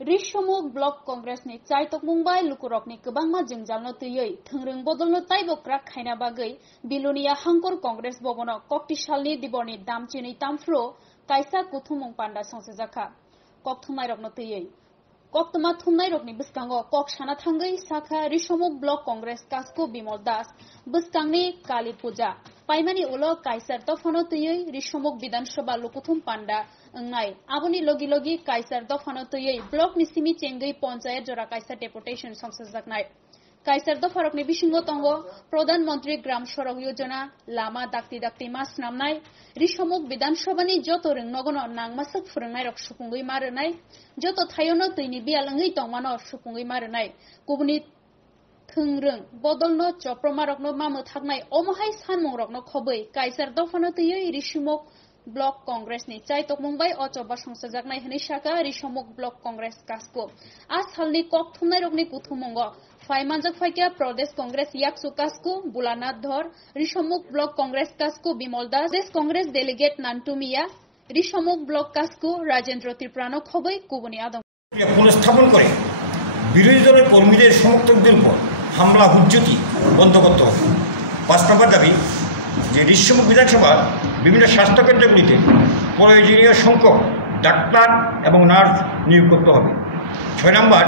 रिसमुक block Congress नि चाइतक मुंबाई लुकुरकनि गोबांमा जोंजालनो तैयै थोंरों बदलनो ताइबक्रा खायना बागै बिलुनिया हांकर कांग्रेस भवनाव कक्तिसालनि दिबरनि दामचिनि तामफ्रो कायसा कुथुमुं पान्डा संसजाखा कक्थुमाइरकनो तैयै कक्तमा थुमनाय रकनि बिस्कांगो कक्साना थांगै साखा रिसमुक ब्लक कांग्रेस कास्को बिमल दास बिस्कांनि काली पूजा पाइमानि उलो कायसार दफानो तैयै रिसमुक विधानसभा लुकुथुम पान्डा अंगनाय आबुनि लगी लगी कायसार दफानो तैयै ब्लक निसिमी चेंगै पंचायत जरा कायसार डेपुटेशन संसजाकनाय कायसार दफारकनि बिसिंगो तंगो प्रधानमंत्री ग्राम सड़क योजना लामा दाक्ति दाक्ति मास नामनाय रिसमुक विधानसभानि जत रोंनगनो नांमासक फोरोंनाय रक सुफुंगै मारोनाय जत थायोनो तैनि बियालंगै तंमानो सुफुंगै मारोनाय गुबुनि थोंरों बदलनो चप्रमारकनो मामो थागनाय अमहाय सानमंरकनो खबै कायसार दफानो तैयै रिसमुक ब्लक कांग्रेस नि चाइतक मुंबाई अचबा संसजाकनाय हनै शाखा रिसमुक ब्लक कांग्रेस कास्को आ सालनि कक थुमनाय रकनि कुथुमंग फाइमानजक फाइकिया प्रदेश कांग्रेस याक्सु कास्को बुलानाथ धर रिसमुक ब्लक कांग्रेस कास्को बिमल दास प्रदेश कांग्रेस डेलिगेट नान्टुमिया रिसमुक ब्लक कास्को राजेंद्र त्रिपुरानो खबै गुबुनि आदम पुनर्स्थापन करे বিরোধী দলের কর্মীদের সমর্থকদের উপর হামলা হুজ্জতি বন্ধ করতে হবে। ৫ নম্বর দাবি যে রিসমুক বিধানসভার বিভিন্ন স্বাস্থ্যকেন্দ্রগুলিতে প্রয়োজনীয় সংখ্যক ডাক্তার এবং নার্স নিয়োগ করতে হবে। ৬ নম্বর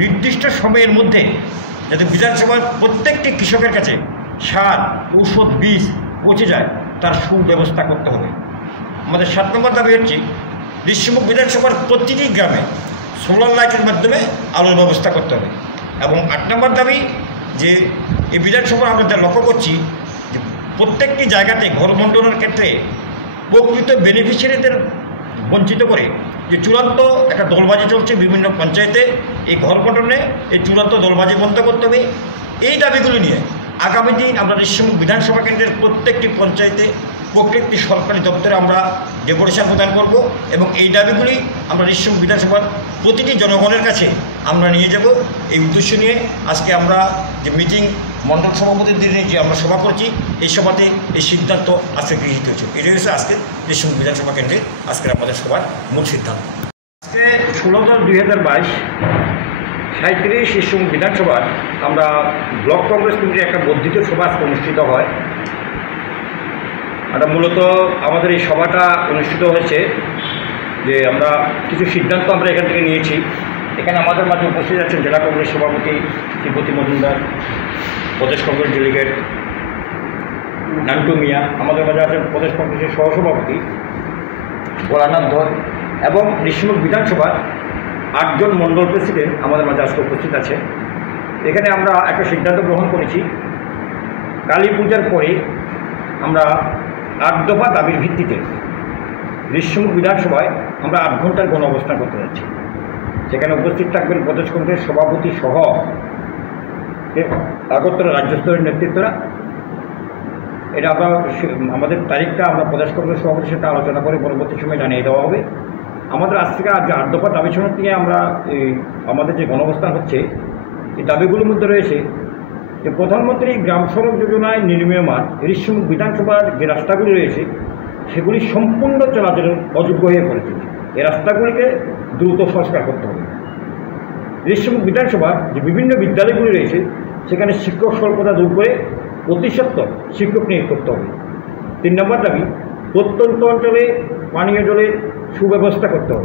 নির্দিষ্ট সময়ের মধ্যে যাতে বিধানসভার প্রত্যেকটি কৃষকের কাছে সার ঔষধ বীজ পৌঁছে যায় তার সুব্যবস্থা করতে হবে। আমাদের ৭ নম্বর দাবি হচ্ছে রিসমুক বিধানসভার প্রতিটি গ্রামে সোলার লাইটের মাধ্যমে আলোর ব্যবস্থা করতে হবে এবং ৮ নম্বর দাবি যে এই বিধানসভা আমরা যা লক্ষ্য করছি যে প্রত্যেকটি জায়গাতে ঘর বন্টনের ক্ষেত্রে প্রকৃত বেনিফিশিয়ারিদের বঞ্চিত করে যে চূড়ান্ত একটা দলবাজি চলছে বিভিন্ন পঞ্চায়েতে এই ঘর বন্টনে এই চূড়ান্ত দলবাজি বন্ধ করতে হবে। এই দাবিগুলো নিয়ে আগামী দিন আমরা রিসমুক বিধানসভা কেন্দ্রের প্রত্যেকটি পঞ্চায়েতে প্রত্যেকটি সরকারি দপ্তরে আমরা ডেপুটেশন প্রদান করব এবং এই দাবিগুলি আমরা রিসমুক বিধানসভার প্রতিটি জনগণের কাছে আমরা নিয়ে যাব। এই উদ্দেশ্য নিয়ে আজকে আমরা যে মিটিং মণ্ডল সভাপতিদের নিয়ে যে আমরা সভা করছি এই সভাতে এই সিদ্ধান্ত আজকে গৃহীত হয়েছে। এটাই হচ্ছে আজকে রিসমুক বিধানসভা কেন্দ্রে আজকের আমাদের সভার মূল সিদ্ধান্ত। আজকে 16/10/2022 37 রিসমুক বিধানসভার আমরা ব্লক কংগ্রেস কমিটির একটা বর্ধিত সভা অনুষ্ঠিত হয়। এটা মূলত আমাদের এই সভাটা অনুষ্ঠিত হয়েছে যে আমরা কিছু সিদ্ধান্ত আমরা এখান থেকে নিয়েছি। এখানে আমাদের মাঝে উপস্থিত আছেন জেলা কংগ্রেস সভাপতি শ্রীপতি মজুমদার, প্রদেশ কংগ্রেস ডেলিগেট নান্টু মিয়া, আমাদের মাঝে আছেন প্রদেশ কংগ্রেসের সহসভাপতি ভোলানাথ ধর এবং রিসমুক বিধানসভার 8 জন মণ্ডল প্রেসিডেন্ট আমাদের মাঝে আজকে উপস্থিত আছে। এখানে আমরা একটা সিদ্ধান্ত গ্রহণ করেছি, কালী পূজার পরে আমরা 8 দফা দাবির ভিত্তিতে রিসমুক বিধানসভায় আমরা 8 ঘন্টার গণ অবস্থান করতে যাচ্ছি। সেখানে উপস্থিত থাকবেন প্রদেশ কংগ্রেস সভাপতি সহ আগরতলা রাজ্য স্তরের নেতৃত্বরা। এটা আমরা আমাদের তারিখটা আমরা প্রদেশ কংগ্রেস সভাপতির সাথে আলোচনা করে পরবর্তী সময় জানিয়ে দেওয়া হবে। আমাদের আজ থেকে আজ 8 দফা দাবি সনদ নিয়ে আমরা আমাদের যে গণঅবস্থান হচ্ছে এই দাবিগুলোর মধ্যে রয়েছে যে প্রধানমন্ত্রী গ্রাম সড়ক যোজনায় নির্মীয়মান রিসমুক বিধানসভার যে রাস্তাগুলি রয়েছে সেগুলি সম্পূর্ণ চলাচলের অযোগ্য হয়ে পড়েছে। এই রাস্তাগুলিকে দ্রুত সংস্কার করতে হবে। রিসমুক বিধানসভার যে বিভিন্ন বিদ্যালয়গুলি রয়েছে সেখানে শিক্ষক স্বল্পতা দূর করে অতি সত্বর শিক্ষক নিয়োগ করতে হবে। 3 নম্বর দাবি প্রত্যন্ত অঞ্চলে পানীয় জলের সুব্যবস্থা করতে হবে।